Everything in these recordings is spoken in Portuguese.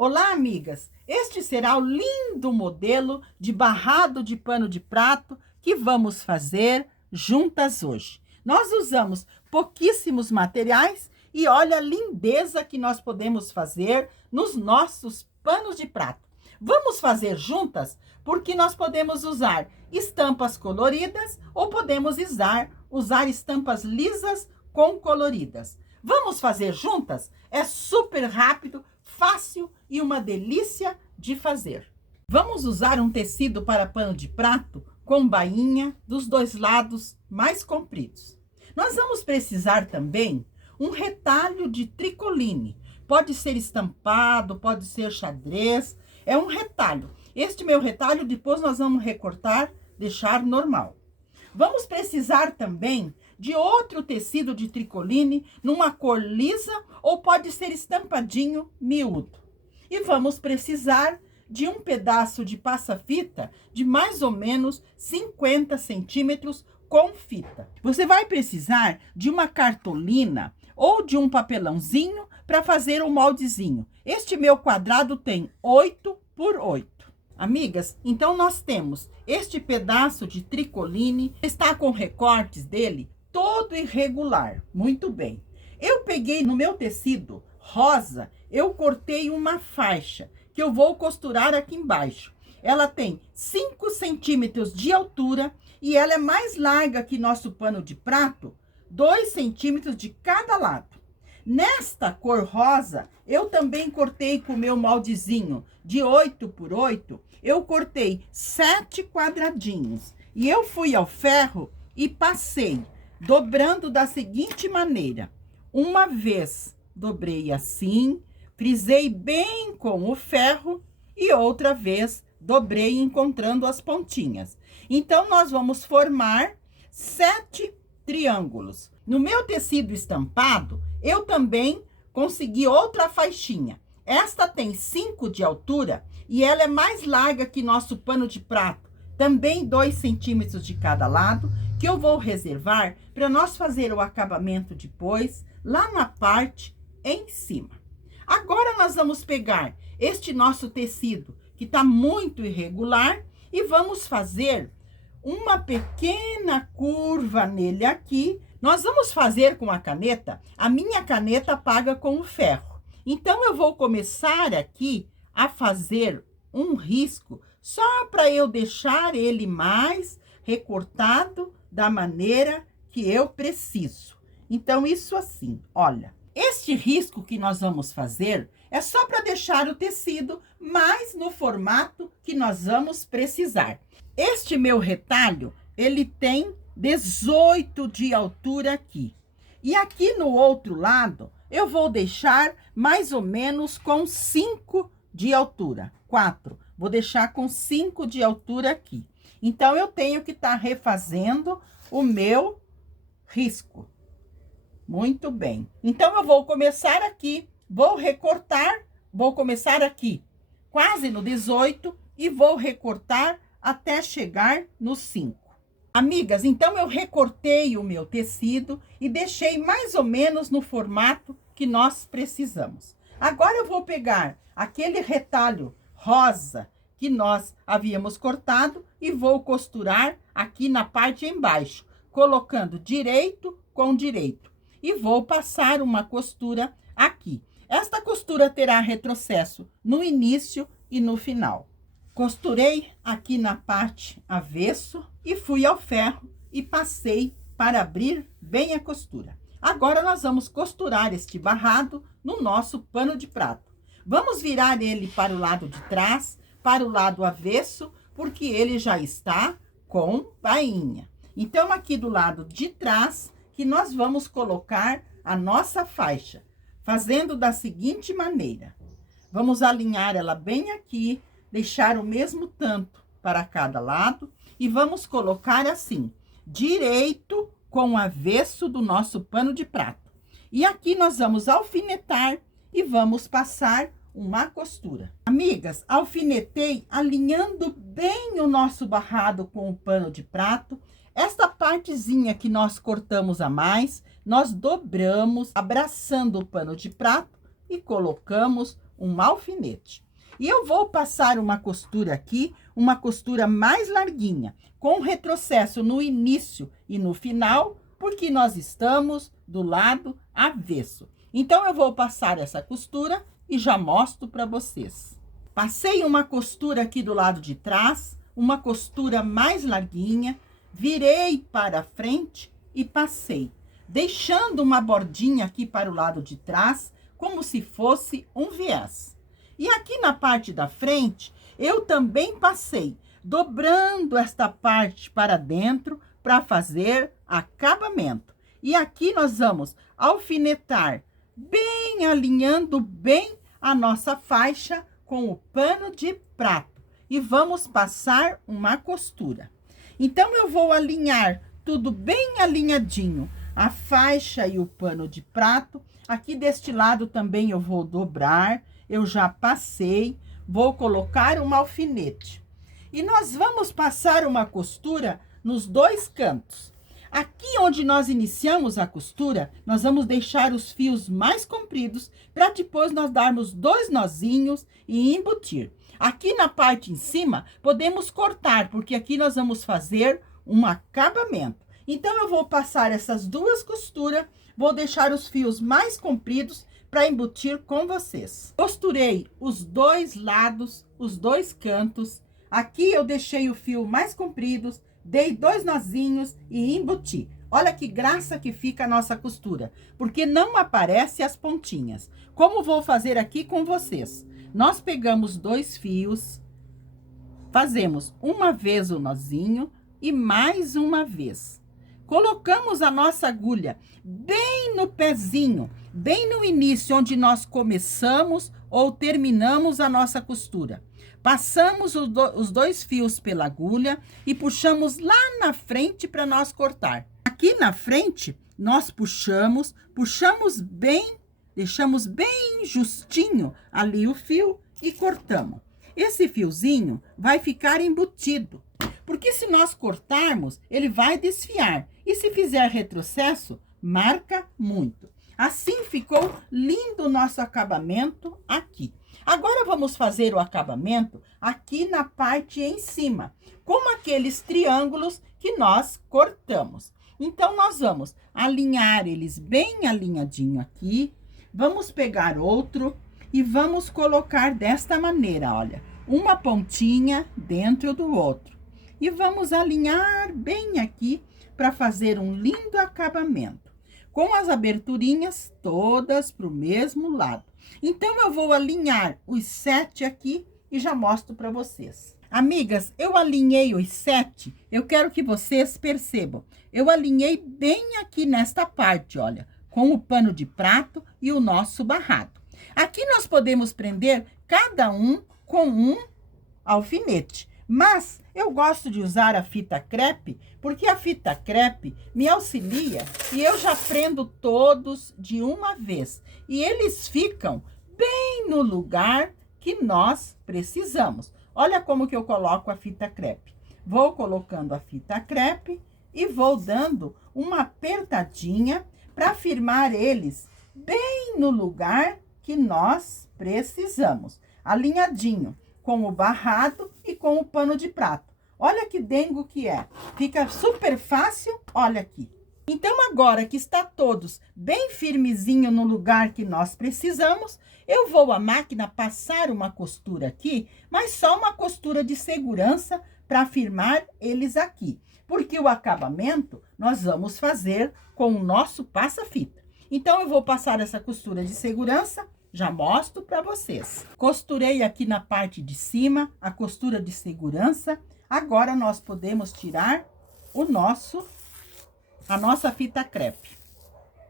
Olá, amigas! Este será o lindo modelo de barrado de pano de prato que vamos fazer juntas hoje. Nós usamos pouquíssimos materiais e olha a lindeza que nós podemos fazer nos nossos panos de prato. Vamos fazer juntas porque nós podemos usar estampas coloridas ou podemos usar estampas lisas com coloridas. Vamos fazer juntas? É super rápido, fácil e uma delícia de fazer. Vamos usar um tecido para pano de prato com bainha dos dois lados mais compridos. Nós vamos precisar também um retalho de tricoline. Pode ser estampado, pode ser xadrez, é um retalho. Este meu retalho depois nós vamos recortar, deixar normal. Vamos precisar também de outro tecido de tricoline numa cor lisa ou pode ser estampadinho miúdo. E vamos precisar de um pedaço de passa-fita de mais ou menos 50 centímetros com fita. Você vai precisar de uma cartolina ou de um papelãozinho para fazer um moldezinho. Este meu quadrado tem 8 por 8. Amigas, então nós temos este pedaço de tricoline, está com recortes dele todo irregular. Muito bem. Eu peguei no meu tecido rosa, eu cortei uma faixa que eu vou costurar aqui embaixo. Ela tem 5 centímetros de altura e ela é mais larga que nosso pano de prato, 2 centímetros de cada lado. Nesta cor rosa, eu também cortei com o meu moldezinho de 8 por 8, eu cortei 7 quadradinhos. E eu fui ao ferro e passei, dobrando da seguinte maneira. Uma vez, dobrei assim, frisei bem com o ferro e outra vez, dobrei encontrando as pontinhas. Então, nós vamos formar 7 triângulos. No meu tecido estampado, eu também consegui outra faixinha. Esta tem 5 de altura e ela é mais larga que nosso pano de prato. Também 2 centímetros de cada lado, que eu vou reservar para nós fazer o acabamento depois, lá na parte em cima. Agora, nós vamos pegar este nosso tecido, que está muito irregular, e vamos fazer uma pequena curva nele aqui. Nós vamos fazer com a caneta, a minha caneta apaga com o ferro. Então, eu vou começar aqui a fazer um risco, só para eu deixar ele mais recortado da maneira que eu preciso. Então, isso assim, olha. Este risco que nós vamos fazer é só para deixar o tecido mais no formato que nós vamos precisar. Este meu retalho, ele tem 18 de altura aqui. E aqui no outro lado, eu vou deixar mais ou menos com 5 de altura. 4. Vou deixar com 5 de altura aqui. Então, eu tenho que estar refazendo o meu risco. Muito bem. Então, eu vou começar aqui, vou recortar, vou começar aqui, quase no 18, e vou recortar até chegar no 5. Amigas, então eu recortei o meu tecido e deixei mais ou menos no formato que nós precisamos. Agora eu vou pegar aquele retalho rosa que nós havíamos cortado e vou costurar aqui na parte embaixo, colocando direito com direito. E vou passar uma costura aqui. Esta costura terá retrocesso no início e no final. Costurei aqui na parte avesso e fui ao ferro e passei para abrir bem a costura. Agora, nós vamos costurar este barrado no nosso pano de prato. Vamos virar ele para o lado de trás, para o lado avesso, porque ele já está com bainha. Então, aqui do lado de trás, que nós vamos colocar a nossa faixa, fazendo da seguinte maneira. Vamos alinhar ela bem aqui, deixar o mesmo tanto para cada lado e vamos colocar assim, direito com o avesso do nosso pano de prato. E aqui nós vamos alfinetar e vamos passar uma costura. Amigas, alfinetei alinhando bem o nosso barrado com o pano de prato. Esta partezinha que nós cortamos a mais, nós dobramos, abraçando o pano de prato e colocamos um alfinete. E eu vou passar uma costura aqui, uma costura mais larguinha, com retrocesso no início e no final, porque nós estamos do lado avesso. Então, eu vou passar essa costura e já mostro para vocês. Passei uma costura aqui do lado de trás, uma costura mais larguinha, virei para frente e passei, deixando uma bordinha aqui para o lado de trás, como se fosse um viés. E aqui na parte da frente, eu também passei, dobrando esta parte para dentro para fazer acabamento. E aqui nós vamos alfinetar bem, alinhando bem a nossa faixa com o pano de prato. E vamos passar uma costura. Então, eu vou alinhar tudo bem alinhadinho, a faixa e o pano de prato. Aqui deste lado também eu vou dobrar, eu já passei, vou colocar um alfinete. E nós vamos passar uma costura nos dois cantos. Aqui onde nós iniciamos a costura, nós vamos deixar os fios mais compridos, para depois nós darmos 2 nozinhos e embutir. Aqui na parte em cima, podemos cortar, porque aqui nós vamos fazer um acabamento. Então, eu vou passar essas 2 costuras, vou deixar os fios mais compridos para embutir com vocês. Costurei os 2 lados, os 2 cantos. Aqui eu deixei o fio mais comprido, dei 2 nozinhos e embuti. Olha que graça que fica a nossa costura, porque não aparece as pontinhas. Como vou fazer aqui com vocês? Nós pegamos 2 fios, fazemos uma vez o nozinho e mais uma vez. Colocamos a nossa agulha bem no pezinho, bem no início, onde nós começamos ou terminamos a nossa costura. Passamos os 2 fios pela agulha e puxamos lá na frente para nós cortar. Aqui na frente, nós puxamos bem, deixamos bem justinho ali o fio e cortamos. Esse fiozinho vai ficar embutido, porque se nós cortarmos, ele vai desfiar. E se fizer retrocesso, marca muito. Assim ficou lindo o nosso acabamento aqui. Agora, vamos fazer o acabamento aqui na parte em cima, como aqueles triângulos que nós cortamos. Então, nós vamos alinhar eles bem alinhadinho aqui. Vamos pegar outro e vamos colocar desta maneira, olha, uma pontinha dentro do outro. E vamos alinhar bem aqui para fazer um lindo acabamento, com as aberturinhas todas para o mesmo lado. Então, eu vou alinhar os 7 aqui e já mostro para vocês. Amigas, eu alinhei os 7, eu quero que vocês percebam. Eu alinhei bem aqui nesta parte, olha, com o pano de prato e o nosso barrado. Aqui nós podemos prender cada um com um alfinete, mas eu gosto de usar a fita crepe, porque a fita crepe me auxilia e eu já prendo todos de uma vez. E eles ficam bem no lugar que nós precisamos. Olha como que eu coloco a fita crepe. Vou colocando a fita crepe e vou dando uma apertadinha para firmar eles bem no lugar que nós precisamos. Alinhadinho com o barrado e com o pano de prato. Olha que dengo que é. Fica super fácil, olha aqui. Então, agora que está todos bem firmezinho no lugar que nós precisamos, eu vou à máquina passar uma costura aqui, mas só uma costura de segurança para firmar eles aqui. Porque o acabamento nós vamos fazer com o nosso passa-fita. Então, eu vou passar essa costura de segurança, já mostro para vocês. Costurei aqui na parte de cima a costura de segurança. Agora, nós podemos tirar a nossa fita crepe.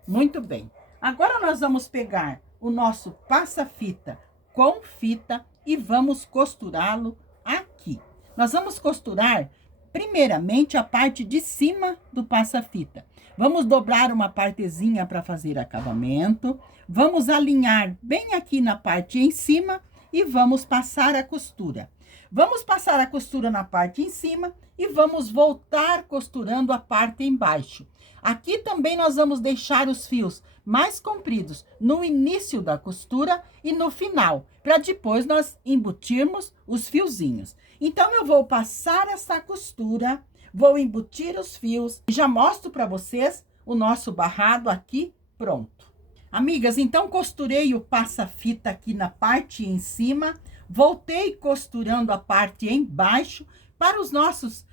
Muito bem. Agora, nós vamos pegar o nosso passa-fita com fita e vamos costurá-lo aqui. Nós vamos costurar, primeiramente, a parte de cima do passa-fita. Vamos dobrar uma partezinha para fazer acabamento. Vamos alinhar bem aqui na parte em cima e vamos passar a costura. Vamos passar a costura na parte em cima e vamos voltar costurando a parte embaixo. Aqui também nós vamos deixar os fios mais compridos no início da costura e no final, para depois nós embutirmos os fiozinhos. Então, eu vou passar essa costura, vou embutir os fios e já mostro para vocês o nosso barrado aqui pronto. Amigas, então costurei o passa-fita aqui na parte em cima, voltei costurando a parte embaixo para os nossos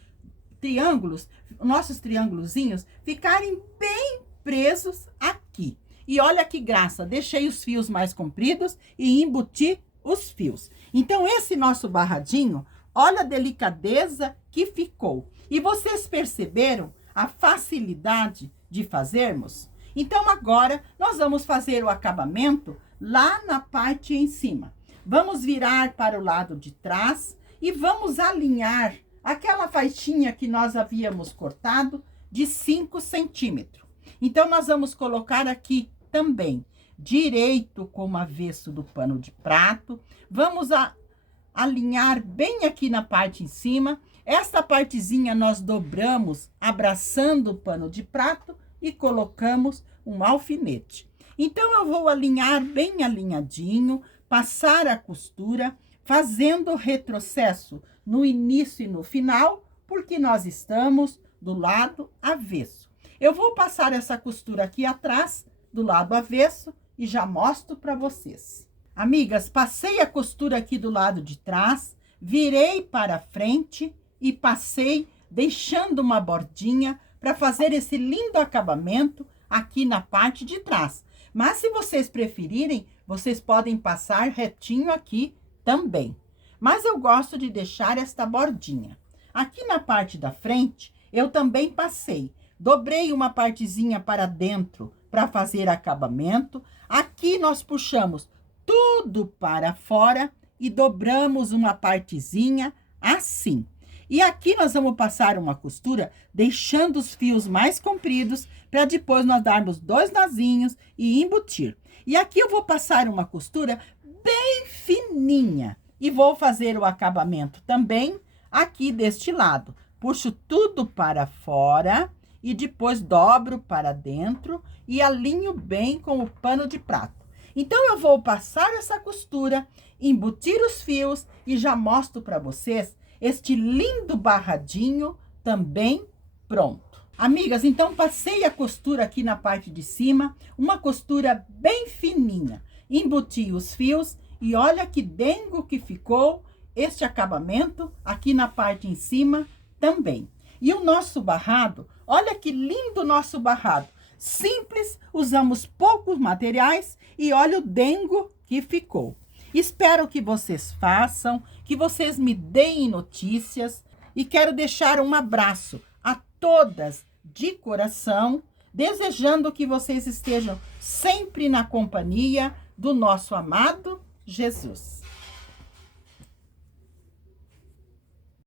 triângulozinhos ficarem bem presos aqui. E olha que graça, deixei os fios mais compridos e embuti os fios. Então, esse nosso barradinho, olha a delicadeza que ficou. E vocês perceberam a facilidade de fazermos? Então, agora, nós vamos fazer o acabamento lá na parte em cima. Vamos virar para o lado de trás e vamos alinhar aquela faixinha que nós havíamos cortado de 5 centímetros. Então, nós vamos colocar aqui também, direito como avesso do pano de prato. Vamos alinhar bem aqui na parte em cima. Esta partezinha nós dobramos, abraçando o pano de prato e colocamos um alfinete. Então, eu vou alinhar bem alinhadinho, passar a costura, fazendo retrocesso no início e no final, porque nós estamos do lado avesso. Eu vou passar essa costura aqui atrás, do lado avesso, e já mostro para vocês. Amigas, passei a costura aqui do lado de trás, virei para frente e passei deixando uma bordinha para fazer esse lindo acabamento aqui na parte de trás. Mas se vocês preferirem, vocês podem passar retinho aqui também. Mas eu gosto de deixar esta bordinha. Aqui na parte da frente, eu também passei. Dobrei uma partezinha para dentro para fazer acabamento. Aqui nós puxamos tudo para fora e dobramos uma partezinha assim. E aqui nós vamos passar uma costura, deixando os fios mais compridos, para depois nós darmos 2 nozinhos e embutir. E aqui eu vou passar uma costura bem fininha. E vou fazer o acabamento também aqui deste lado. Puxo tudo para fora e depois dobro para dentro e alinho bem com o pano de prato. Então, eu vou passar essa costura, embutir os fios e já mostro para vocês este lindo barradinho também pronto. Amigas, então passei a costura aqui na parte de cima, uma costura bem fininha. Embuti os fios e olha que dengo que ficou este acabamento aqui na parte em cima também. E o nosso barrado, olha que lindo nosso barrado. Simples, usamos poucos materiais e olha o dengo que ficou. Espero que vocês façam, que vocês me deem notícias e quero deixar um abraço a todas de coração, desejando que vocês estejam sempre na companhia do nosso amado Jesus.